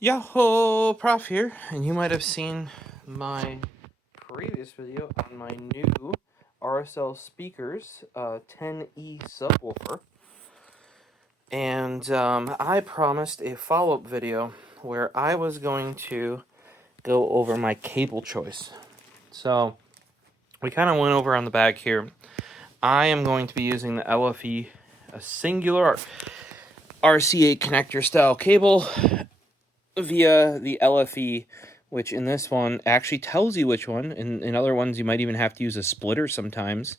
Yahoo! Prof here, and you might have seen my previous video on my new RSL speakers 10E subwoofer, and I promised a follow-up video where I was going to go over my cable choice. So we kind of went over on the back here. I am going to be using the LFE, a singular RCA connector style cable via the LFE, which in this one actually tells you which one. In other ones, you might even have to use a splitter sometimes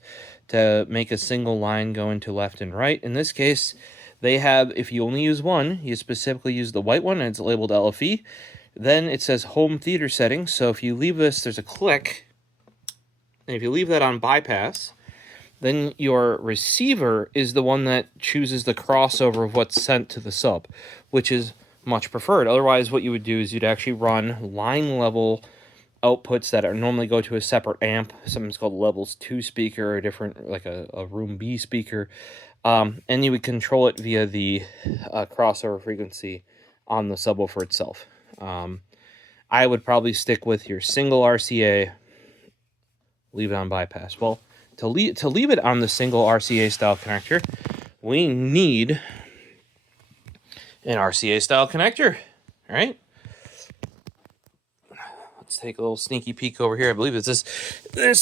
to make a single line go into left and right. In this case, they have, if you only use one, you specifically use the white one, and it's labeled LFE. Then it says home theater settings. So if you leave this, there's a click, and if you leave that on bypass, then your receiver is the one that chooses the crossover of what's sent to the sub, which is much preferred. Otherwise, what you would do is you'd actually run line level outputs that are normally go to a separate amp. Something's called levels 2 speaker, or different, like a room B speaker, and you would control it via the crossover frequency on the subwoofer itself. I would probably stick with your single RCA, leave it on bypass. Well, to leave it on the single RCA style connector, we need an RCA style connector, all right? Let's take a little sneaky peek over here. I believe it's this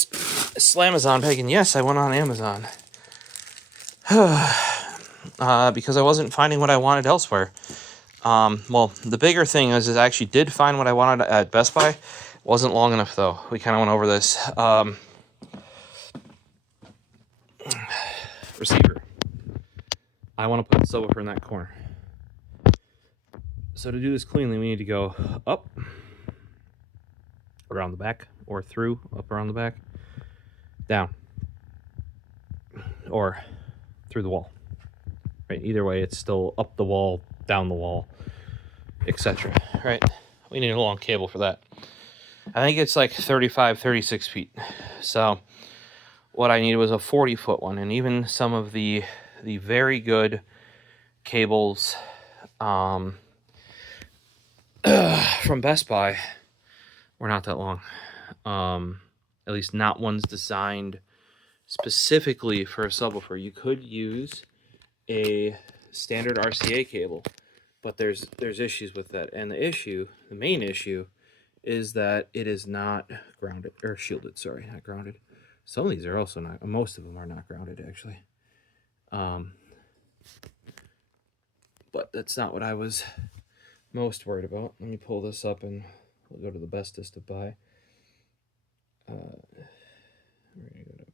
Slamazon peg, and yes, I went on Amazon because I wasn't finding what I wanted elsewhere. Well, the bigger thing is I actually did find what I wanted at Best Buy. It wasn't long enough, though. We kind of went over this. Receiver. I want to put the subwoofer in that corner. So to do this cleanly, we need to go up, around the back, or through, up around the back, down, or through the wall. Right? Either way, it's still up the wall, down the wall, etc. Right? We need a long cable for that. I think it's like 35, 36 feet. So what I needed was a 40-foot one, and even some of the very good cables from Best Buy were not that long. At least not ones designed specifically for a subwoofer. You could use a standard RCA cable, but there's issues with that. And the main issue, is that it is not grounded, or shielded, sorry, not grounded. Some of these are also not, most of them are not grounded, actually. But that's not what I was most worried about. Let me pull this up and we'll go to the bestest to buy. We're going to go to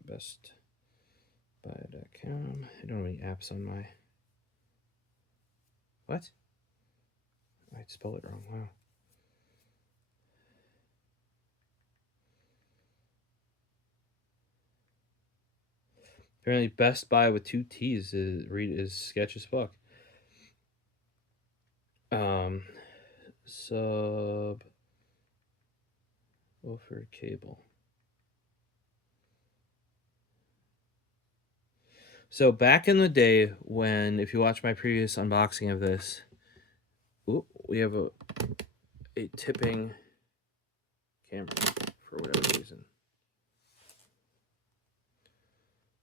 bestbuy.com. I don't have any apps on my... What? I spelled it wrong. Wow. Apparently, Best Buy with 2 T's is sketch as fuck. Subwoofer cable. So back in the day when, if you watch my previous unboxing of this, we have a tipping camera for whatever reason.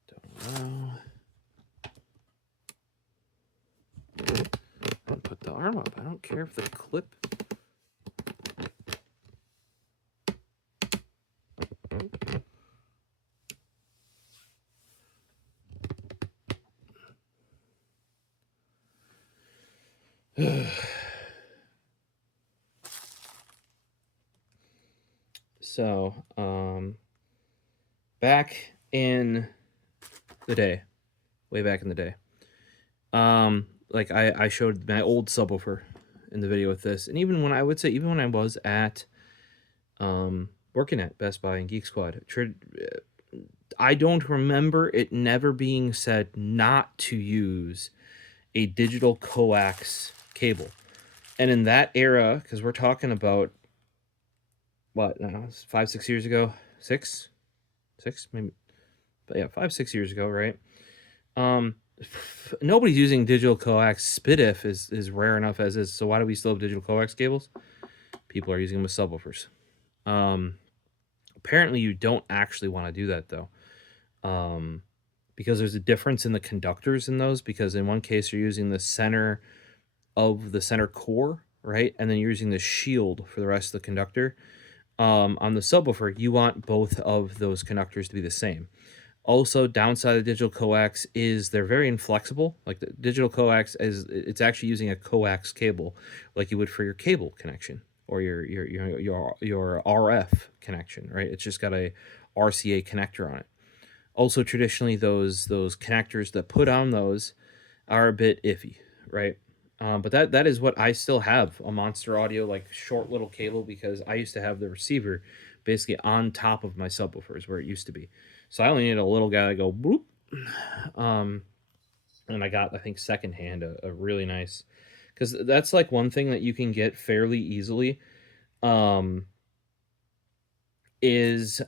Don't know. I'll put the arm up. I don't care if the clip. So, back in the day, way back in the day, like I showed my old subwoofer in the video with this, and even when I was at working at Best Buy and Geek Squad, I don't remember it never being said not to use a digital coax cable. And in that era, because we're talking about what, 5-6 years ago, six maybe, but yeah, 5-6 years ago, right? nobody's using digital coax. SPDIF is rare enough as is. So why do we still have digital coax cables? People are using them with subwoofers. Apparently, you don't actually want to do that though, because there's a difference in the conductors in those. Because in one case, you're using the center of the center core, right, and then you're using the shield for the rest of the conductor. On the subwoofer, you want both of those conductors to be the same. Also, downside of digital coax is they're very inflexible. Like the digital coax it's actually using a coax cable, like you would for your cable connection or your RF connection, right? It's just got a RCA connector on it. Also, traditionally, those connectors that put on those are a bit iffy, right? But that is what I still have, a Monster Audio like short little cable, because I used to have the receiver basically on top of my subwoofers where it used to be. So I only needed a little guy to go boop. And I got, I think, secondhand a really nice, because that's like one thing that you can get fairly easily, is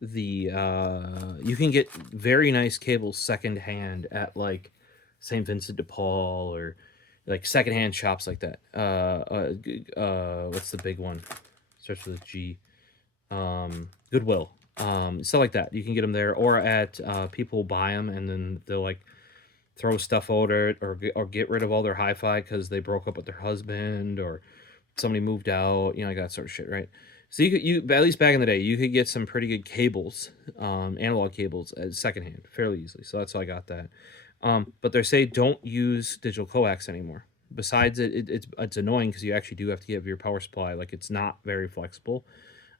you can get very nice cables secondhand at like St. Vincent de Paul or like secondhand shops like that. What's the big one? Starts with a G. Goodwill. Stuff like that. You can get them there, or at people buy them and then they'll like throw stuff over it, or get rid of all their hi-fi because they broke up with their husband or somebody moved out, you know, like that sort of shit, right? So you at least back in the day, you could get some pretty good cables, analog cables as secondhand fairly easily. So that's how I got that. But they say don't use digital coax anymore. Besides it's annoying because you actually do have to give your power supply, like it's not very flexible,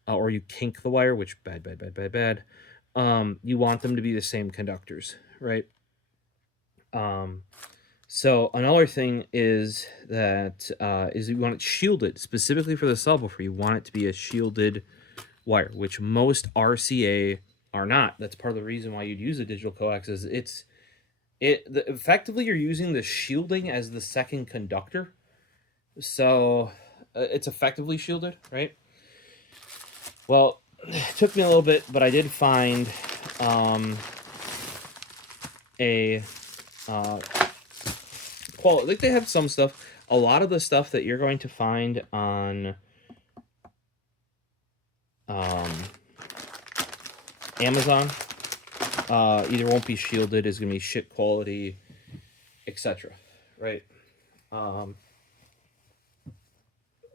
or you kink the wire, which bad. You want them to be the same conductors, right? So another thing is that is you want it shielded, specifically for the subwoofer. You want it to be a shielded wire, which most RCA are not. That's part of the reason why you'd use a digital coax. Is effectively you're using the shielding as the second conductor, so it's effectively shielded, right? Well, it took me a little bit, but I did find like they have some stuff. A lot of the stuff that you're going to find on Amazon either won't be shielded, is going to be shit quality, etc. Right?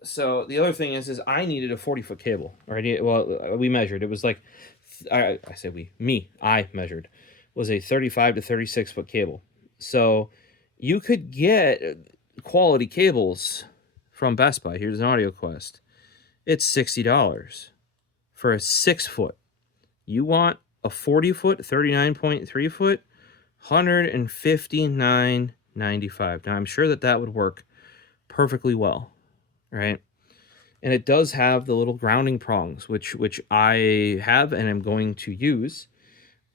So the other thing is I needed a 40-foot cable. Right? Well, we measured. It was like I measured was a 35 to 36-foot cable. So you could get quality cables from Best Buy. Here's an Audio Quest. It's $60 for a 6-foot. You want a 40-foot, 39.3 foot, $159.95. Now I'm sure that would work perfectly well, right? And it does have the little grounding prongs, which I have and am going to use,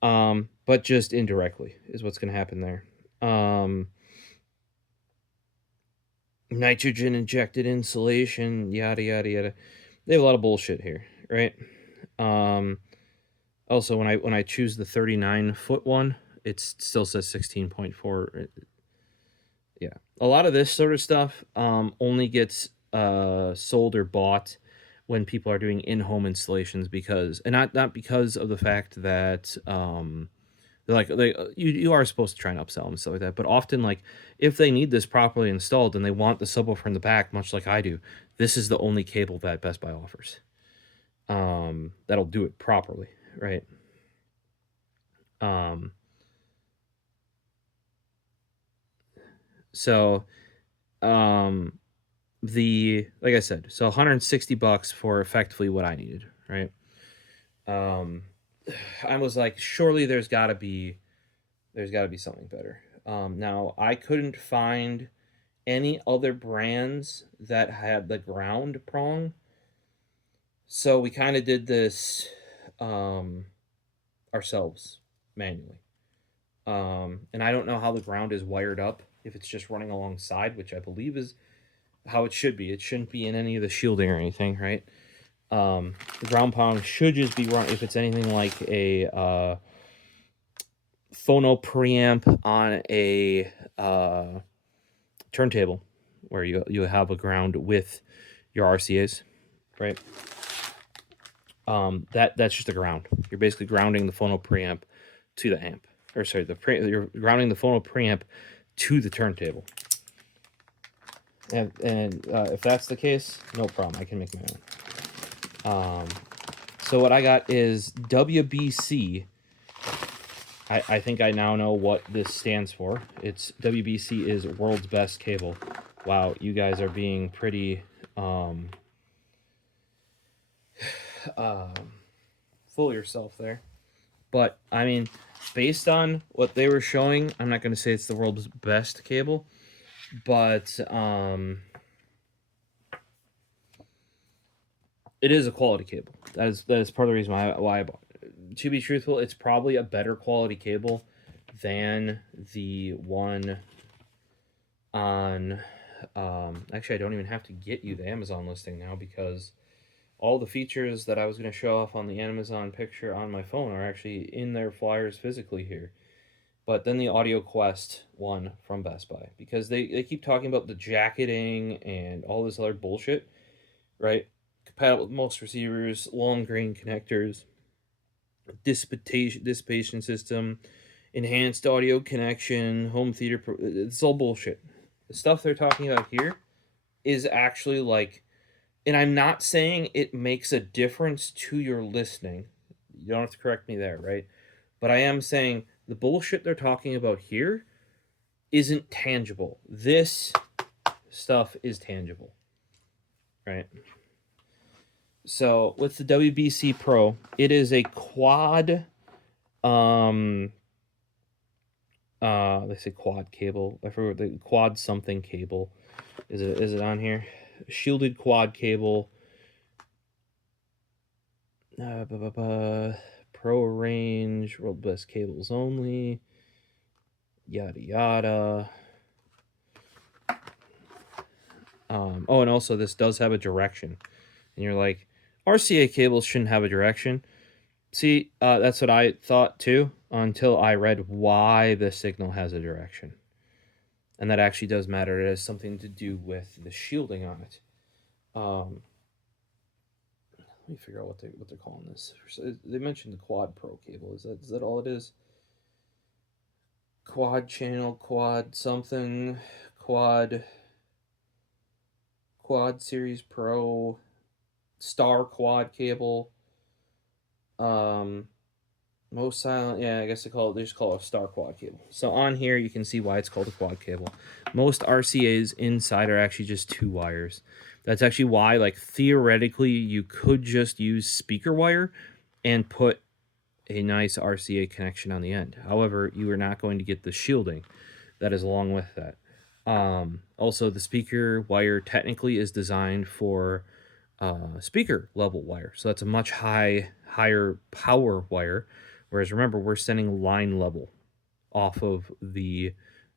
but just indirectly is what's going to happen there. Nitrogen injected insulation, yada yada yada. They have a lot of bullshit here, right? Also, when I choose the 39-foot one, it still says 16.4. Yeah, a lot of this sort of stuff only gets sold or bought when people are doing in-home installations, because, and not because of the fact that you are supposed to try and upsell them and stuff like that, but often, like, if they need this properly installed and they want the subwoofer in the back, much like I do, this is the only cable that Best Buy offers that'll do it properly, right? So like I said, so $160 for effectively what I needed, right? I was like, surely there's got to be something better. Now I couldn't find any other brands that had the ground prong, so we kind of did this ourselves manually. And I don't know how the ground is wired up, if it's just running alongside, which I believe is how it should be. It shouldn't be in any of the shielding or anything, right? The ground pound should just be run if it's anything like a phono preamp on a turntable, where you have a ground with your RCAs, right? That's just a ground. You're basically grounding the phono preamp to the amp, or sorry, you're grounding the phono preamp to the turntable. And if that's the case, no problem. I can make my own. So what I got is WBC. I think I now know what this stands for. It's WBC is World's Best Cable. Wow, you guys are being pretty full of yourself there. But I mean, based on what they were showing, I'm not going to say it's the world's best cable, but it is a quality cable. That is part of the reason why I bought it. To be truthful, it's probably a better quality cable than the one on actually, I don't even have to get you the Amazon listing now, because all the features that I was going to show off on the Amazon picture on my phone are actually in their flyers physically here. But then the Audio Quest one from Best Buy, because they keep talking about the jacketing and all this other bullshit, right? Compatible with most receivers, long grain connectors, dissipation system, enhanced audio connection, home theater. It's all bullshit. The stuff they're talking about here is actually like, and I'm not saying it makes a difference to your listening. You don't have to correct me there, right? But I am saying the bullshit they're talking about here isn't tangible. This stuff is tangible, right? So with the WBC Pro, it is a quad, they say quad cable. I forget the quad something cable. Is it on here? Shielded quad cable. Pro range, world best cables only. Yada yada. Oh, and also this does have a direction, and you're like, RCA cables shouldn't have a direction. See, that's what I thought too, until I read why the signal has a direction. And that actually does matter. It has something to do with the shielding on it. Let me figure out what they're calling this. They mentioned the Quad Pro cable. Is that all it is? Quad channel, quad something, quad series Pro, star quad cable. Most silent, yeah, I guess they just call it a star quad cable. So on here you can see why it's called a quad cable. Most RCAs inside are actually just 2 wires. That's actually why, like, theoretically you could just use speaker wire and put a nice RCA connection on the end. However, you are not going to get the shielding that is along with that. Also, the speaker wire technically is designed for speaker level wire, so that's a much higher power wire. Whereas remember, we're sending line level off of the,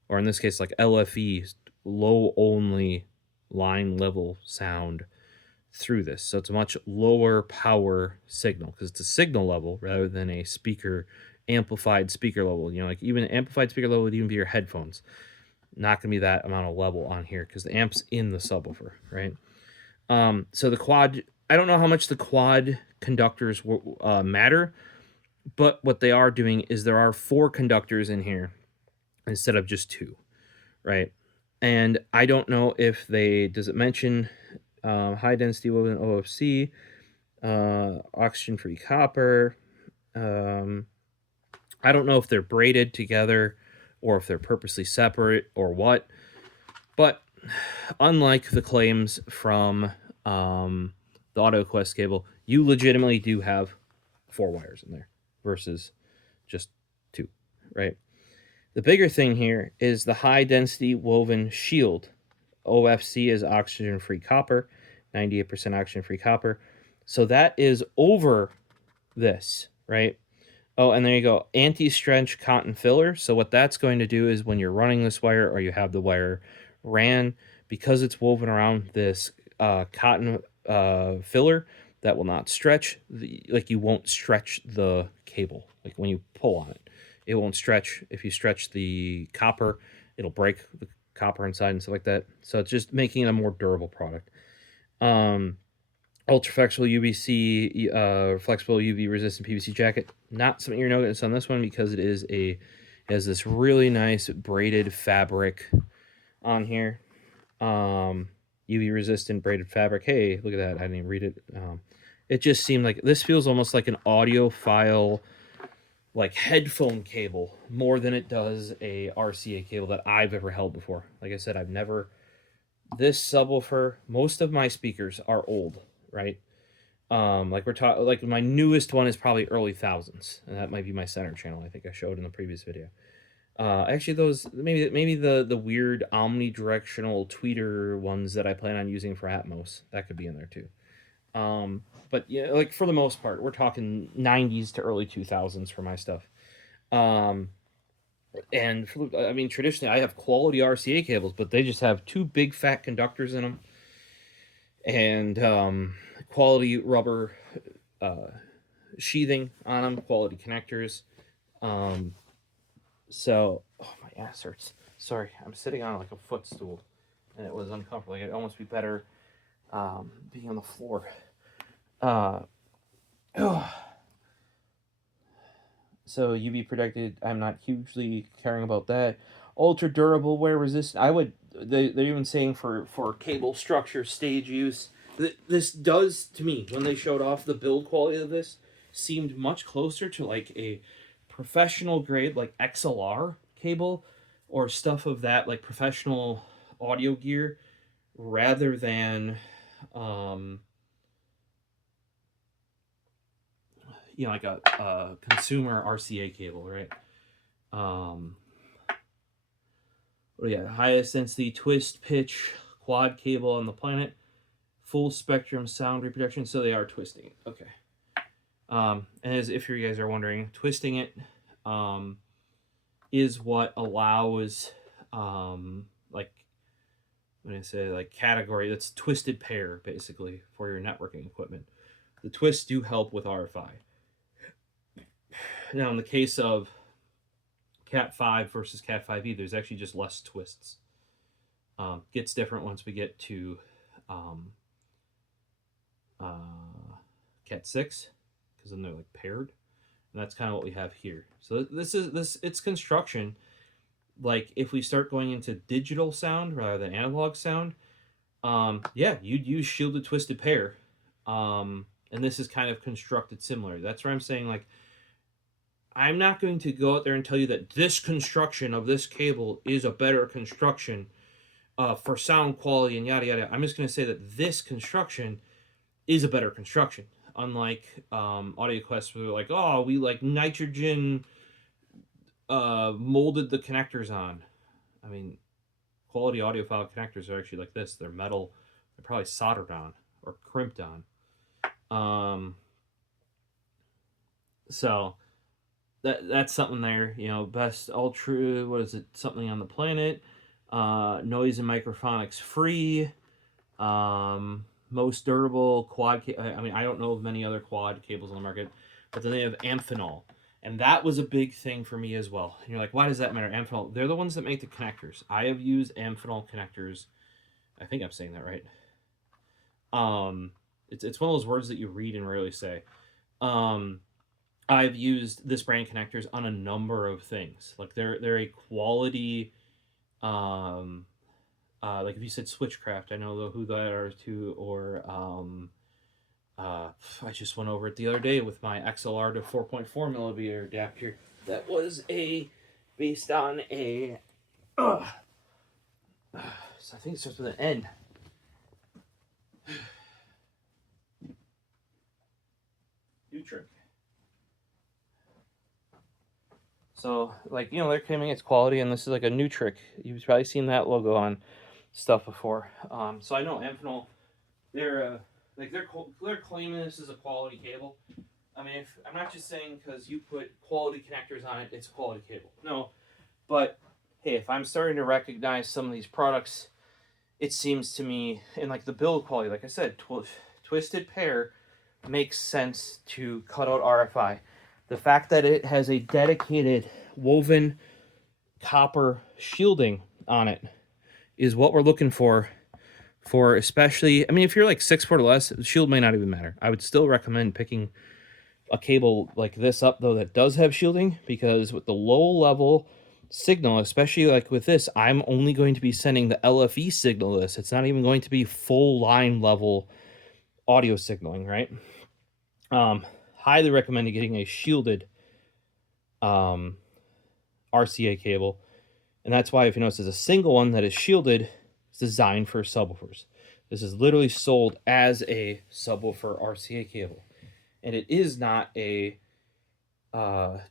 or in this case, like LFE, low only line level sound through this. So it's a much lower power signal because it's a signal level rather than a amplified speaker level. You know, like even amplified speaker level would even be your headphones. Not going to be that amount of level on here because the amp's in the subwoofer, right? So the quad, I don't know how much the quad conductors matter, but what they are doing is there are 4 conductors in here instead of just 2, right? And I don't know if does it mention high density woven OFC, oxygen-free copper. I don't know if they're braided together or if they're purposely separate or what. But unlike the claims from the AutoQuest cable, you legitimately do have 4 wires in there versus just 2, right? The bigger thing here is the high density woven shield. OFC is oxygen-free copper, 98% oxygen-free copper. So that is over this, right? Oh, and there you go, anti-stretch cotton filler. So what that's going to do is when you're running this wire or you have the wire ran, because it's woven around this cotton filler, that will not stretch. Like you won't stretch the cable. Like when you pull on it, it won't stretch. If you stretch the copper, it'll break the copper inside and stuff like that. So it's just making it a more durable product. Ultra flexible UVC, flexible UV resistant PVC jacket. Not something you're noticing on this one because it has this really nice braided fabric on here. UV resistant braided fabric. Hey, look at that. I didn't even read it. It just seemed like this feels almost like an audiophile, like headphone cable more than it does a RCA cable that I've ever held before. Like I said, I've never. This subwoofer, most of my speakers are old, right? Like we're talking, like my newest one is probably early thousands, and that might be my center channel. I think I showed in the previous video. Actually, those maybe the weird omnidirectional tweeter ones that I plan on using for Atmos, that could be in there too. But yeah, like for the most part, we're talking 90s to early 2000s for my stuff. And for, I mean, traditionally, I have quality RCA cables, but they just have two big fat conductors in them, and quality rubber sheathing on them, quality connectors. So, oh, my ass hurts. Sorry, I'm sitting on like a footstool, and it was uncomfortable. Like, it'd almost be better being on the floor. So UV protected. I'm not hugely caring about that. Ultra durable, wear resistant. I would. They're even saying for cable structure stage use. This does to me when they showed off the build quality of this seemed much closer to like a professional grade like XLR cable or stuff of that, like professional audio gear, rather than like a consumer RCA cable, right? Highest density twist pitch quad cable on the planet, full spectrum sound reproduction. So they are twisting it. Okay. And as if you guys are wondering, twisting it is what allows like when I say like category, that's twisted pair basically for your networking equipment. The twists do help with RFI. Now in the case of Cat 5 versus Cat 5e, there's actually just less twists. Gets different once we get to Cat 6, because then they're like paired, and that's kind of what we have here. So it's construction. Like if we start going into digital sound rather than analog sound, you'd use shielded twisted pair, and this is kind of constructed similar. That's where I'm saying, like, I'm not going to go out there and tell you that this construction of this cable is a better construction for sound quality and yada yada. I'm just going to say that this construction is a better construction. Unlike AudioQuest, where they're like, oh, we like nitrogen molded the connectors on. I mean, quality audiophile connectors are actually like this. They're metal. They're probably soldered on or crimped on. So that's something there. Best ultra, what is it? Something on the planet. Noise and microphonics free. Most durable quad. I mean, I don't know of many other quad cables on the market, but then they have Amphenol. And that was a big thing for me as well. And you're like, why does that matter? Amphenol, they're the ones that make the connectors. I have used Amphenol connectors. I think I'm saying that right. It's one of those words that you read and rarely say. I've used this brand connectors on a number of things. Like they're a quality. Like if you said Switchcraft, I know who that are too. Or I just went over it the other day with my XLR to 4.4 millimeter adapter. That was based on a. So I think it starts with an N. New trick. So, like, they're claiming it's quality, and this is like a new trick. You've probably seen that logo on stuff before. So I know Amphenol, they're claiming this is a quality cable. I mean, I'm not just saying because you put quality connectors on it, it's a quality cable. No, but hey, if I'm starting to recognize some of these products, it seems to me, and like the build quality, like I said, twisted pair makes sense to cut out RFI. The fact that it has a dedicated woven copper shielding on it is what we're looking for especially, I mean, if you're like 6 foot or less, the shield may not even matter. I would still recommend picking a cable like this up, though, that does have shielding, because with the low level signal, especially like with this, I'm only going to be sending the LFE signal to this. It's not even going to be full line level audio signaling, right? Highly recommend getting a shielded RCA cable. And that's why, if you notice, there's a single one that is shielded. It's designed for subwoofers. This is literally sold as a subwoofer RCA cable. And it is not a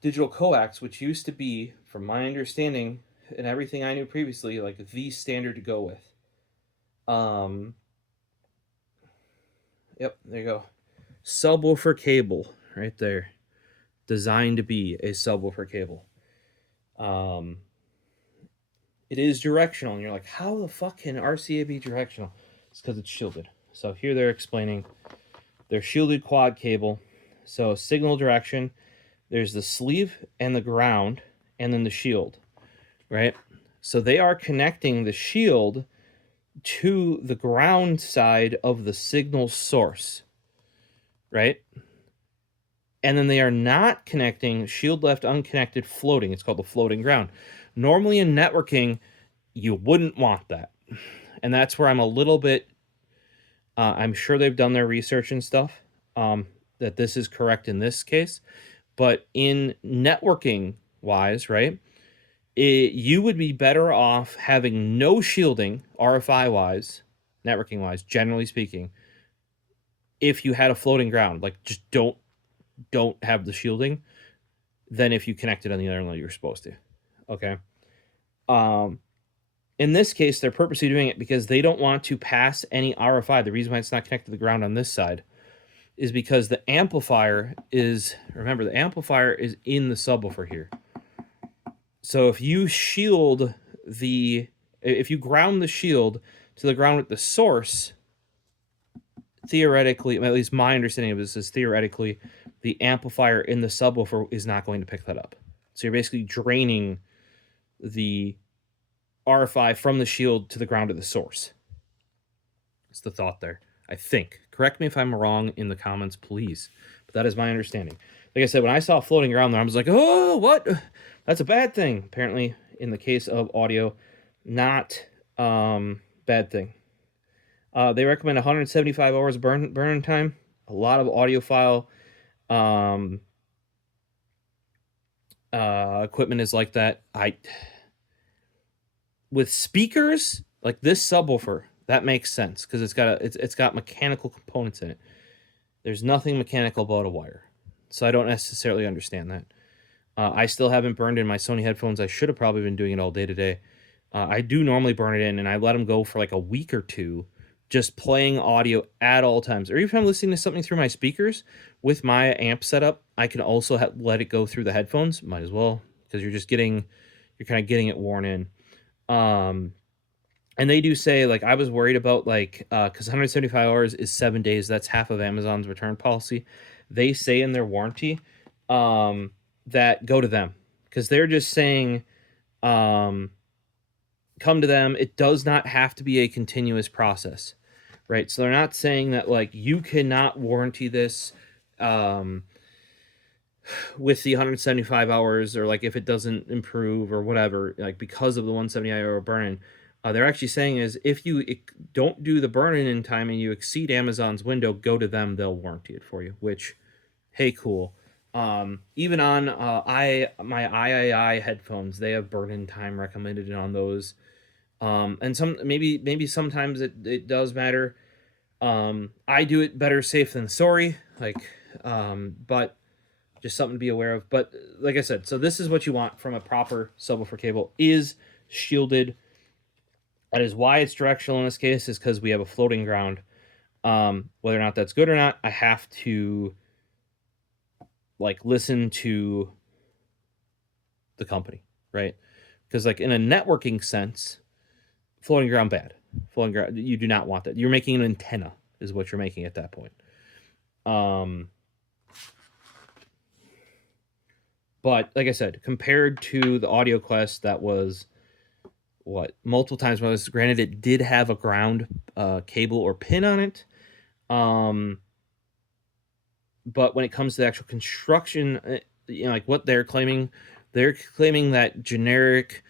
digital coax, which used to be, from my understanding and everything I knew previously, like the standard to go with. Yep, there you go. Subwoofer cable right there. Designed to be a subwoofer cable. It is directional, and you're like, how the fuck can RCA be directional? It's because it's shielded. So here they're explaining their shielded quad cable. So signal direction, there's the sleeve and the ground, and then the shield, right? So they are connecting the shield to the ground side of the signal source, right? And then they are not connecting shield left unconnected floating. It's called the floating ground. Normally in networking, you wouldn't want that. And that's where I'm a little bit, I'm sure they've done their research and stuff, that this is correct in this case. But in networking wise, right, you would be better off having no shielding, RFI wise, networking wise, generally speaking, if you had a floating ground. Like, just don't have the shielding, than if you connected on the other one you're supposed to. Okay. In this case, they're purposely doing it because they don't want to pass any RFI. The reason why it's not connected to the ground on this side is because the amplifier is, remember, the amplifier is in the subwoofer here. So if you if you ground the shield to the ground at the source, theoretically, at least my understanding of this is theoretically, the amplifier in the subwoofer is not going to pick that up. So you're basically draining the RFI from the shield to the ground of the source. That's the thought there, I think. Correct me if I'm wrong in the comments, please. But that is my understanding. Like I said, when I saw floating around there, I was like, oh, what? That's a bad thing. Apparently, in the case of audio, not bad thing. They recommend 175 hours burn time. A lot of audiophile equipment is like that. With speakers like this subwoofer, that makes sense because it's got mechanical components in it. There's nothing mechanical about a wire, so I don't necessarily understand that. I still haven't burned in my Sony headphones. I should have probably been doing it all day today. I do normally burn it in, and I let them go for like a week or two, just playing audio at all times. Or even if I'm listening to something through my speakers with my amp setup, I can also let it go through the headphones. Might as well, because you're kind of getting it worn in. And they do say, like, I was worried about, like, because 175 hours is 7 days. That's half of Amazon's return policy. They say in their warranty that go to them, because they're just saying come to them. It does not have to be a continuous process, right? So they're not saying that, like, you cannot warranty this with the 175 hours, or like if it doesn't improve or whatever, like because of the 175-hour burn-in. They're actually saying is if you don't do the burn-in in time and you exceed Amazon's window, go to them, they'll warranty it for you, which, hey, cool. Even on my III headphones, they have burn-in time recommended on those. And maybe sometimes it does matter. I do it better safe than sorry, like, but just something to be aware of. But like I said, so this is what you want from a proper subwoofer cable, is shielded. That is why it's directional in this case, is because we have a floating ground. Whether or not that's good or not, I have to like listen to the company, right? Because like in a networking sense, floating ground bad. Floating ground, you do not want that. You're making an antenna is what you're making at that point. But like I said, compared to the Audio Quest, that was multiple times more. Granted, it did have a ground cable or pin on it. But when it comes to the actual construction, like what they're claiming that generic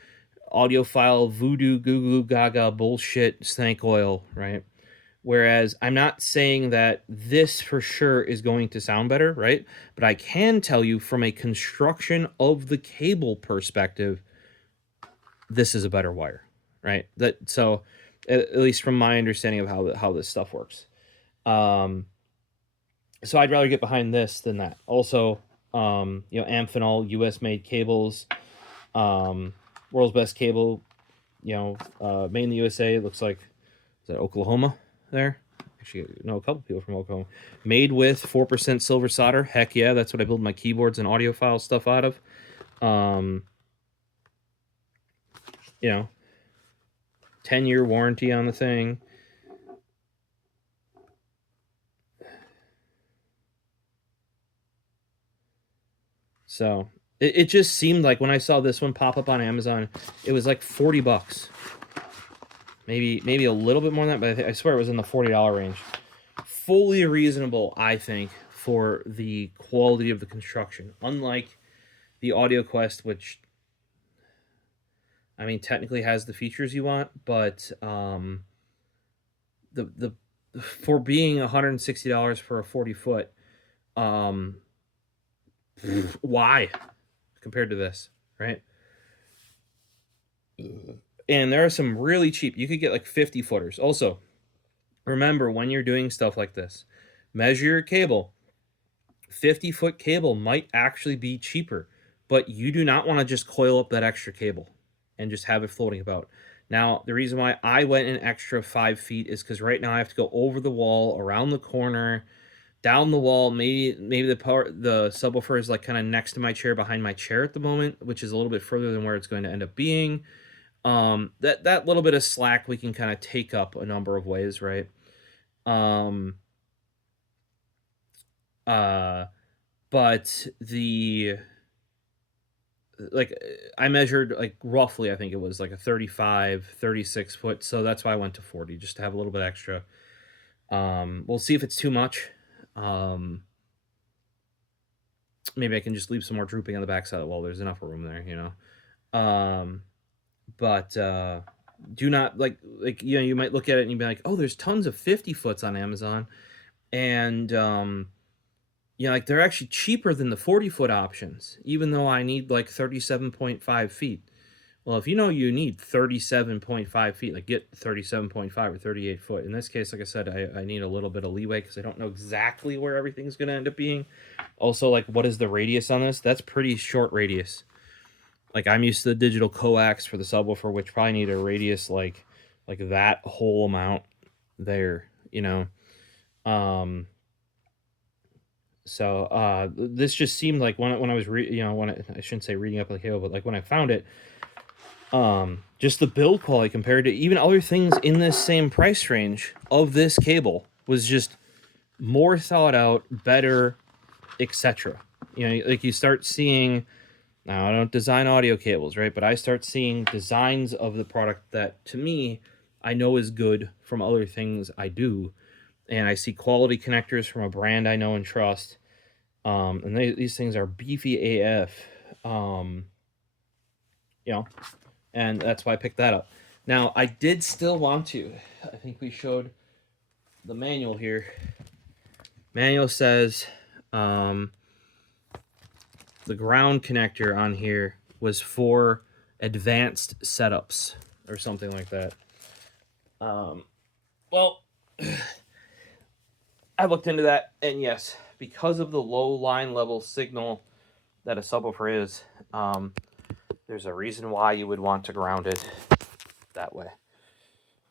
audiophile voodoo goo goo gaga bullshit snake oil, right? Whereas I'm not saying that this for sure is going to sound better, right? But I can tell you from a construction of the cable perspective, this is a better wire, right? So at least from my understanding of how this stuff works. So I'd rather get behind this than that. Also, Amphenol US made cables, world's best cable, made in the USA. It looks like, is that Oklahoma there? Actually, no, a couple people from Oklahoma. Made with 4% silver solder. Heck yeah, that's what I build my keyboards and audiophile stuff out of. 10-year warranty on the thing. So it just seemed like when I saw this one pop up on Amazon, it was like $40. Maybe a little bit more than that, but I swear it was in the $40 range. Fully reasonable, I think, for the quality of the construction. Unlike the Audio Quest, which, I mean, technically has the features you want, but the for being $160 for a 40-foot, why compared to this, right? And there are some really cheap. You could get like 50-footers. Also, remember when you're doing stuff like this, measure your cable. 50-foot cable might actually be cheaper, but you do not want to just coil up that extra cable and just have it floating about. Now, the reason why I went an extra 5 feet is because right now I have to go over the wall, around the corner, down the wall. Maybe the subwoofer is like kind of next to my chair, behind my chair at the moment, which is a little bit further than where it's going to end up being. That little bit of slack we can kind of take up a number of ways, right? But I measured like roughly, I think it was like a 36 foot. So that's why I went to 40, just to have a little bit extra. We'll see if it's too much. Maybe I can just leave some more drooping on the backside of the wall. There's enough room there, but do not you might look at it and you'd be like, oh, there's tons of 50-foots on Amazon, and they're actually cheaper than the 40-foot options, even though I need like 37.5 feet. Well, if you need 37.5 feet, like get 37.5 or 38 foot. In this case, like I said, I need a little bit of leeway because I don't know exactly where everything's going to end up being. Also, like, what is the radius on this? That's pretty short radius. Like, I'm used to the digital coax for the subwoofer, which probably need a radius like that whole amount there, So this just seemed like when I was I shouldn't say reading up on the cable, but like when I found it, just the build quality compared to even other things in this same price range of this cable was just more thought out, better, etc. Like you start seeing, now I don't design audio cables, right? But I start seeing designs of the product that to me, I know is good from other things I do. And I see quality connectors from a brand I know and trust. And these things are beefy AF. And that's why I picked that up. Now, I did still want to. I think we showed the manual here. Manual says the ground connector on here was for advanced setups or something like that. Well, I looked into that, and yes, because of the low line level signal that a subwoofer is, there's a reason why you would want to ground it that way.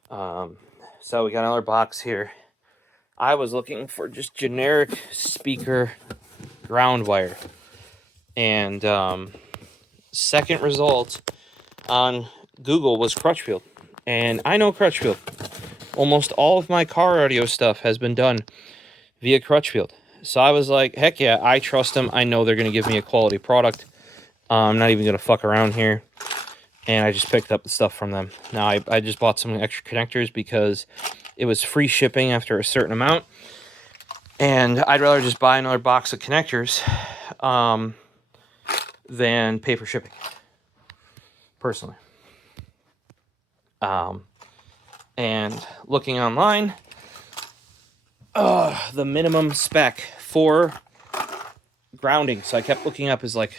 So we got another box here. I was looking for just generic speaker ground wire. And second result on Google was Crutchfield. And I know Crutchfield. Almost all of my car audio stuff has been done via Crutchfield. So I was like, heck yeah, I trust them. I know they're going to give me a quality product. I'm not even going to fuck around here. And I just picked up the stuff from them. Now, I just bought some extra connectors because it was free shipping after a certain amount. And I'd rather just buy another box of connectors than pay for shipping, personally. And looking online, the minimum spec for grounding, so I kept looking up, is like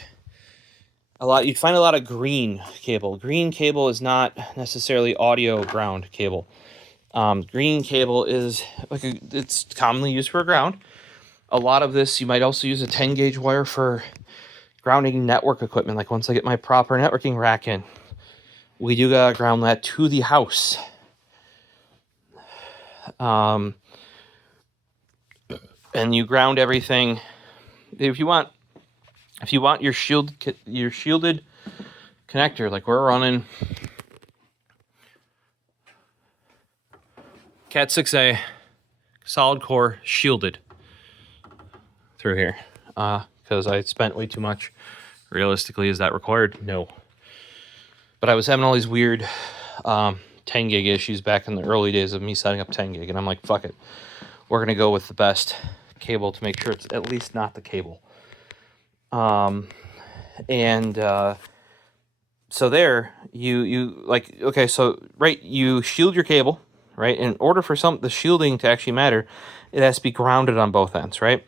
you'd find a lot of green cable. Green cable is not necessarily audio ground cable. Green cable is it's commonly used for ground. A lot of this, you might also use a 10 gauge wire for grounding network equipment. Like once I get my proper networking rack in, we do gotta ground that to the house. And you ground everything. If you want your shielded connector, like we're running Cat 6A solid core shielded through here, because I spent way too much. Realistically, is that required? No. But I was having all these weird 10 gig issues back in the early days of me setting up 10 gig, and I'm like, fuck it. We're going to go with the best cable to make sure it's at least not the cable. So there, you like, okay, so, right, you shield your cable, right? In order for the shielding to actually matter, it has to be grounded on both ends, right?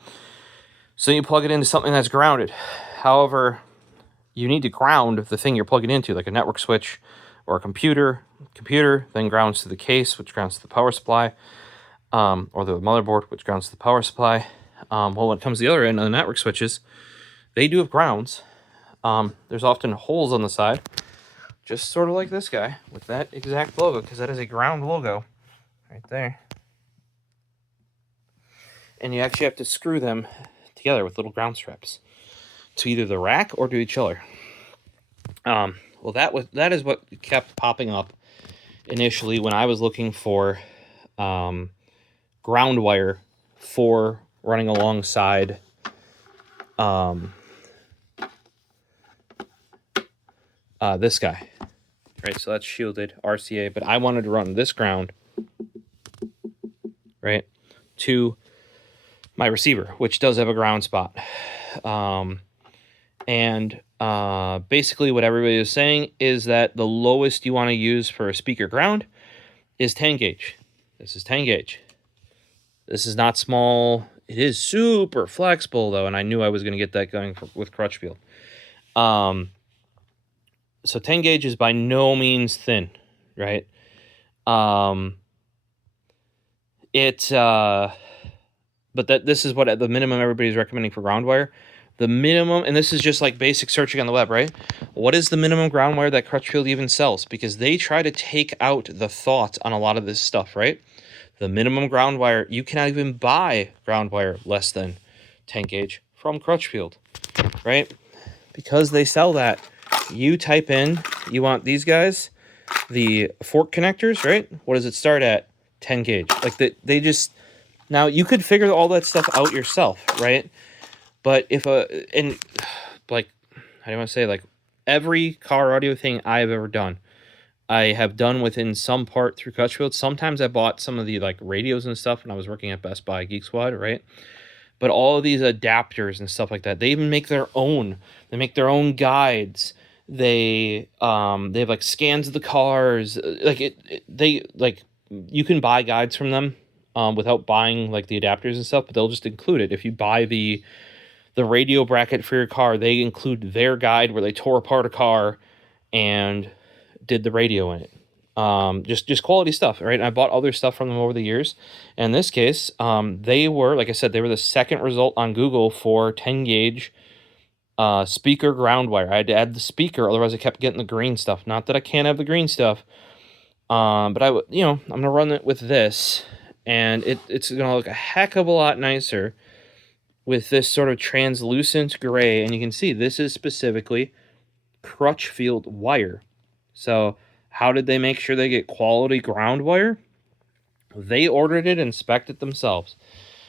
So you plug it into something that's grounded. However, you need to ground the thing you're plugging into, like a network switch or a computer. Computer then grounds to the case, which grounds to the power supply, or the motherboard, which grounds to the power supply. Well, when it comes to the other end of the network switches, they do have grounds. There's often holes on the side, just sort of like this guy with that exact logo, because that is a ground logo right there. And you actually have to screw them together with little ground straps to either the rack or to each other. Well, that is what kept popping up initially when I was looking for ground wire for running alongside this guy. Right, so that's shielded RCA, but I wanted to run this ground, right, to my receiver, which does have a ground spot. Basically what everybody is saying is that the lowest you want to use for a speaker ground is 10 gauge. This is 10 gauge. This is not small. It is super flexible, though, and I knew I was going to get that going with Crutchfield. So 10 gauge is by no means thin, right? But this is what the minimum everybody's recommending for ground wire. The minimum, and this is just like basic searching on the web, right? What is the minimum ground wire that Crutchfield even sells? Because they try to take out the thought on a lot of this stuff, right? The minimum ground wire, you cannot even buy ground wire less than 10 gauge from Crutchfield, right? Because they sell that. You type in, you want these guys, the fork connectors, right? What does it start at? 10 gauge. Like they just, now you could figure all that stuff out yourself, right? But how do you want to say, like every car audio thing I've ever done, I have done within some part through Crutchfield. Sometimes I bought some of the like radios and stuff when I was working at Best Buy Geek Squad, right? But all of these adapters and stuff like that, they even make their own. They make their own guides. They have like scans of the cars. You can buy guides from them without buying like the adapters and stuff, but they'll just include it. If you buy the radio bracket for your car, they include their guide where they tore apart a car and did the radio in it. Just quality stuff, right? And I bought other stuff from them over the years. And in this case, they were, like I said, they were the second result on Google for 10 gauge speaker ground wire. I had to add the speaker, otherwise I kept getting the green stuff. Not that I can't have the green stuff, but I'm gonna run it with this, and it's gonna look a heck of a lot nicer with this sort of translucent gray. And you can see this is specifically Crutchfield wire. So how did they make sure they get quality ground wire? They ordered it and spec'd it themselves.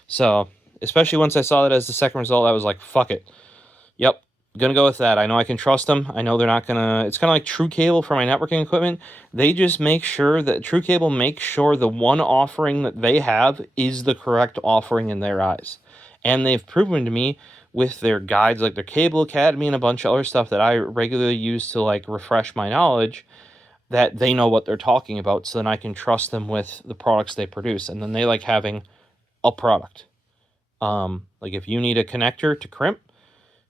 So especially once I saw that as the second result, I was like, fuck it. Yep, gonna go with that. I know I can trust them. I know they're not gonna... It's kind of like True Cable for my networking equipment. They just make sure that... True Cable makes sure the one offering that they have is the correct offering in their eyes. And they've proven to me with their guides, like their Cable Academy and a bunch of other stuff that I regularly use to like refresh my knowledge, that they know what they're talking about, so then I can trust them with the products they produce. And then they like having a product. Like if you need a connector to crimp,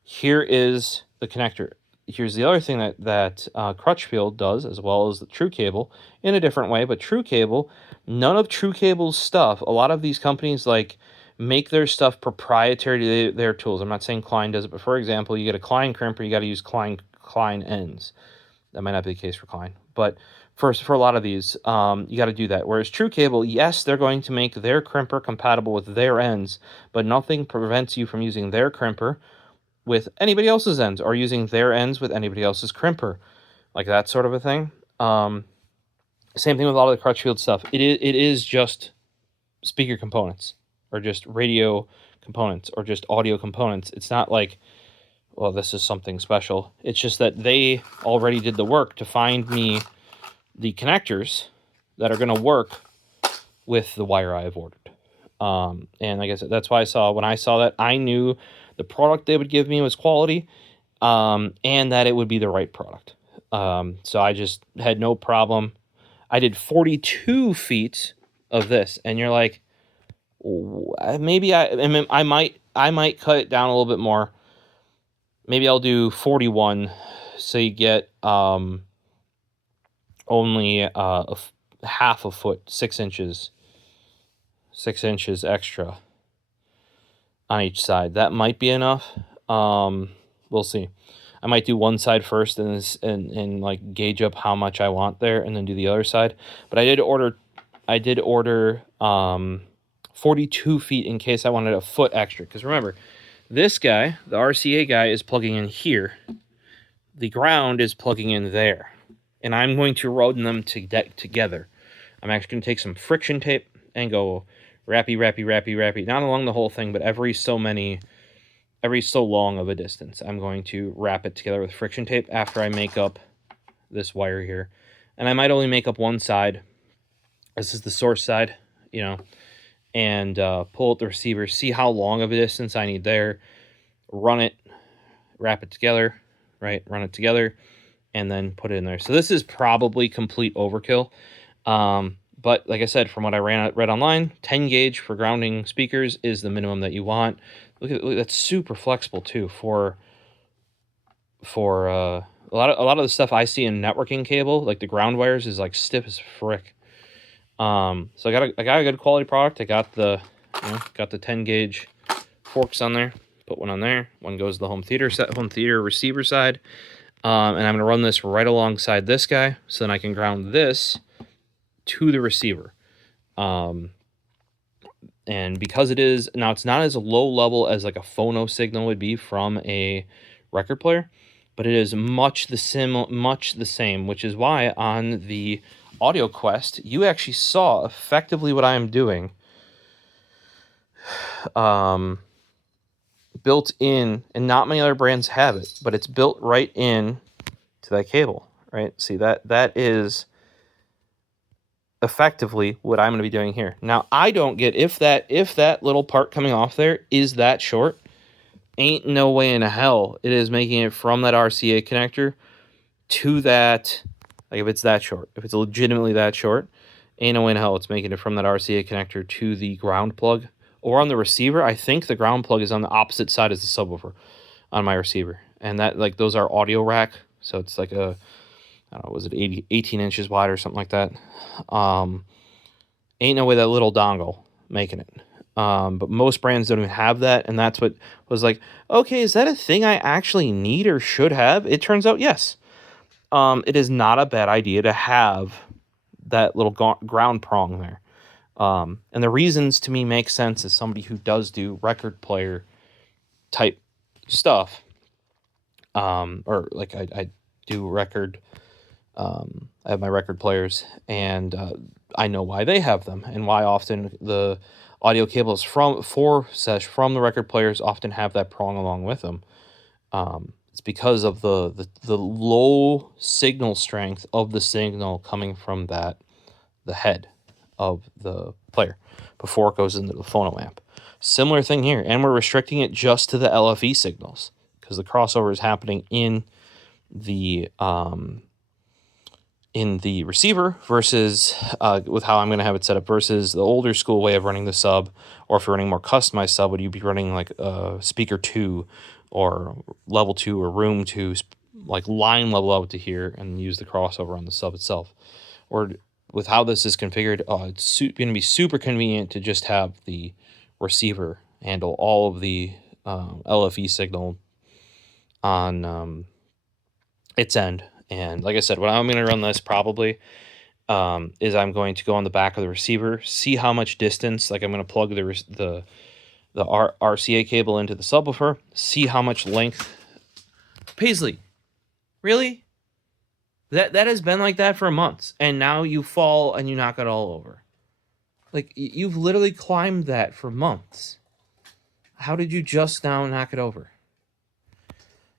here is the connector. Here's the other thing that Crutchfield does, as well as the True Cable, in a different way. But True Cable, none of True Cable's stuff, a lot of these companies like make their stuff proprietary to their tools. I'm not saying Klein does it, but for example, you get a Klein crimper, you got to use Klein ends. That might not be the case for Klein, but for a lot of these, you got to do that. Whereas True Cable, yes, they're going to make their crimper compatible with their ends, but nothing prevents you from using their crimper with anybody else's ends, or using their ends with anybody else's crimper, like that sort of a thing. Same thing with a lot of the Crutchfield stuff. It is just speaker components, or just radio components, or just audio components. It's not like, well, this is something special. It's just that they already did the work to find me the connectors that are going to work with the wire I have ordered. And like I said, that's why when I saw that, I knew the product they would give me was quality, and that it would be the right product. So I just had no problem. I did 42 feet of this, and you're like, maybe I might cut it down a little bit more. Maybe I'll do 41, so you get only half a foot, 6 inches extra on each side. That might be enough. We'll see. I might do one side first and like gauge up how much I want there, and then do the other side. But I did order 42 feet in case I wanted a foot extra. Because remember, this guy, the RCA guy, is plugging in here. The ground is plugging in there. And I'm going to run them together. I'm actually going to take some friction tape and go rappy, not along the whole thing, but every so long of a distance, I'm going to wrap it together with friction tape after I make up this wire here. And I might only make up one side. This is the source side, and pull out the receiver, see how long of a distance I need there, run it, wrap it together, right? Run it together, and then put it in there. So this is probably complete overkill. But like I said, from what I read online, 10 gauge for grounding speakers is the minimum that you want. Look, that's super flexible too for a lot of the stuff I see in networking cable, like the ground wires, is like stiff as frick. So I got a good quality product. I got the 10 gauge forks on there. Put one on there. One goes to the home theater receiver side. And I'm gonna run this right alongside this guy, so then I can ground this to the receiver. And because it's not as low level as like a phono signal would be from a record player, but it is much the same, which is why on the Audio Quest, you actually saw effectively what I am doing. Built in, and not many other brands have it, but it's built right in to that cable, right? See, that is effectively what I'm going to be doing here. Now, I don't get if that little part coming off there is that short, ain't no way in hell it is making it from that RCA connector to that. Like, if it's that short, if it's legitimately that short, ain't no way in hell it's making it from that RCA connector to the ground plug or on the receiver. I think the ground plug is on the opposite side as the subwoofer on my receiver, and that, like, those are audio rack, so it's like a, I don't know, was it 18 inches wide or something like that. Ain't no way that little dongle making it. But most brands don't even have that, and that's what was like, okay, is that a thing I actually need or should have? It turns out, yes. It is not a bad idea to have that little ground prong there. And the reasons to me make sense as somebody who does do record player type stuff. Or like I do record I have my record players, and I know why they have them and why often the audio cables from the record players often have that prong along with them. It's because of the low signal strength of the signal coming from the head of the player before it goes into the phono amp. Similar thing here, and we're restricting it just to the LFE signals because the crossover is happening in the receiver versus with how I'm going to have it set up versus the older school way of running the sub, or if you're running more customized sub, would you be running like speaker 2 or level 2 or room 2, like line level out to here and use the crossover on the sub itself. Or with how this is configured, it's going to be super convenient to just have the receiver handle all of the LFE signal on its end. And like I said, what I'm going to run this probably is I'm going to go on the back of the receiver, see how much distance, like I'm going to plug the RCA cable into the subwoofer, see how much length. Paisley, really? That has been like that for months, and now you fall and you knock it all over. Like, you've literally climbed that for months. How did you just now knock it over?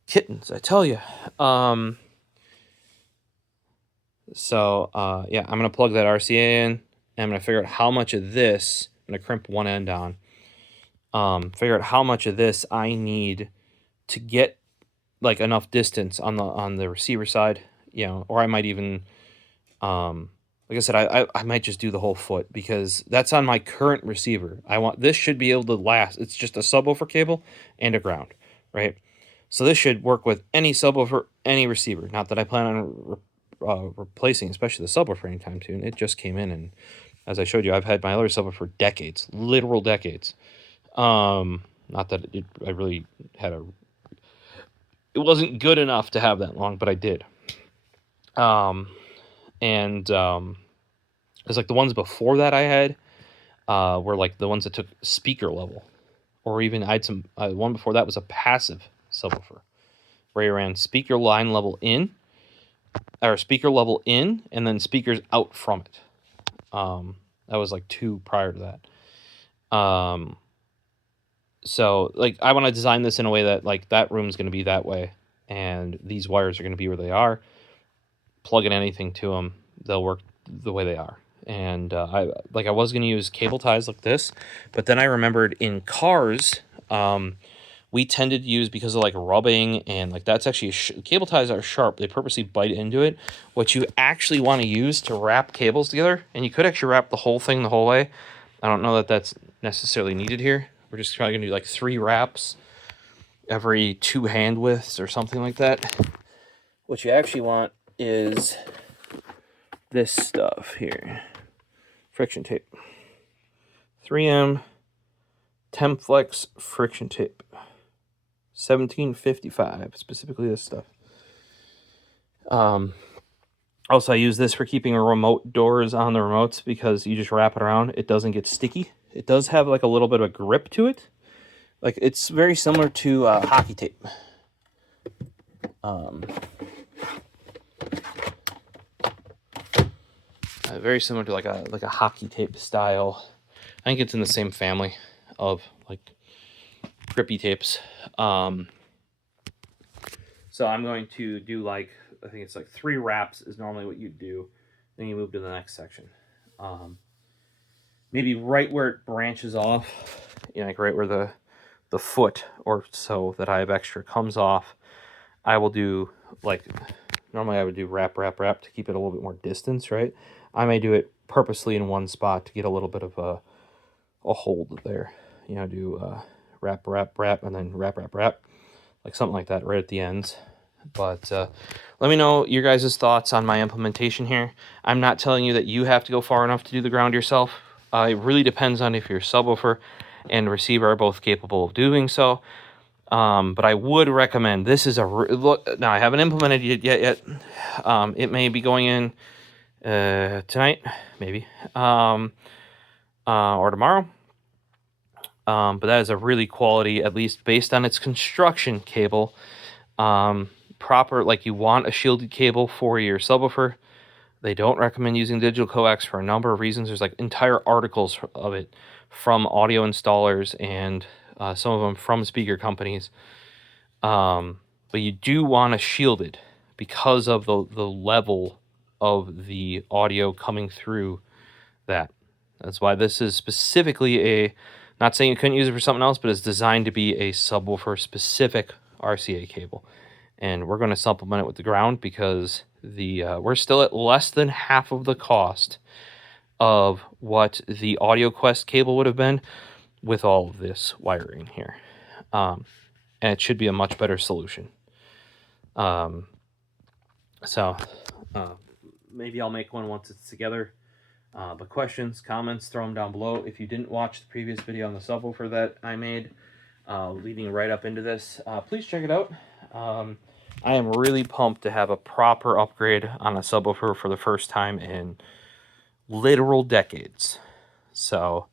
Kittens, I tell you. So, yeah, I'm going to plug that RCA in, and I'm going to figure out how much of this, I'm going to crimp one end on, figure out how much of this I need to get, like, enough distance on the receiver side, you know, or I might even, like I said, I might just do the whole foot, because that's on my current receiver. This should be able to last. It's just a subwoofer cable and a ground, right? So this should work with any subwoofer, any receiver. Not that I plan on replacing, especially the subwoofer anytime soon. It just came in, and as I showed you, I've had my other subwoofer for decades, literal decades. Not that I really had it wasn't good enough to have that long, but I did. It's like the ones before that I had were like the ones that took speaker level, or even I had some one before that was a passive subwoofer where you ran speaker line level in, or speaker level in, and then speakers out from it. That was like 2 prior to that. So like I want to design this in a way that like that room's going to be that way, and these wires are going to be where they are. Plug in anything to them, they'll work the way they are. And I was going to use cable ties like this, but then I remembered in cars, we tended to use, because of like rubbing and like that's actually cable ties are sharp. They purposely bite into it. What you actually want to use to wrap cables together, and you could actually wrap the whole thing the whole way. I don't know that that's necessarily needed here. We're just probably going to do like 3 wraps every 2 hand widths or something like that. What you actually want is this stuff here. Friction tape. 3M Temflex friction tape. 1755, specifically this stuff. Also, I use this for keeping remote doors on the remotes, because you just wrap it around. It doesn't get sticky. It does have like a little bit of a grip to it. Like it's very similar to hockey tape. Very similar to like a hockey tape style. I think it's in the same family of like grippy tapes. So I'm going to do like, I think it's like 3 wraps is normally what you do. Then you move to the next section. Maybe right where it branches off, you know, like right where the foot or so that I have extra comes off, I will do like, normally I would do wrap to keep it a little bit more distance, right? I may do it purposely in one spot to get a little bit of a hold there. You know, do wrap, and then wrap, like something like that right at the ends. But let me know your guys' thoughts on my implementation here. I'm not telling you that you have to go far enough to do the ground yourself. It really depends on if your subwoofer and receiver are both capable of doing so. But I would recommend, this is look. Now I haven't implemented it yet. It may be going in tonight, maybe, or tomorrow. But that is a really quality, at least based on its construction cable, proper, like you want a shielded cable for your subwoofer. They don't recommend using digital coax for a number of reasons. There's like entire articles of it from audio installers and some of them from speaker companies. But you do want to shield it because of the level of the audio coming through that. That's why this is specifically not saying you couldn't use it for something else, but it's designed to be a subwoofer specific RCA cable. And we're going to supplement it with the ground because we're still at less than half of the cost of what the Audio Quest cable would have been with all of this wiring here. And it should be a much better solution. Maybe I'll make one once it's together. But questions, comments, throw them down below. If you didn't watch the previous video on the subwoofer that I made leading right up into this, please check it out. I am really pumped to have a proper upgrade on a subwoofer for the first time in literal decades. So,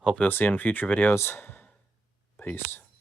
hope you'll see you in future videos. Peace.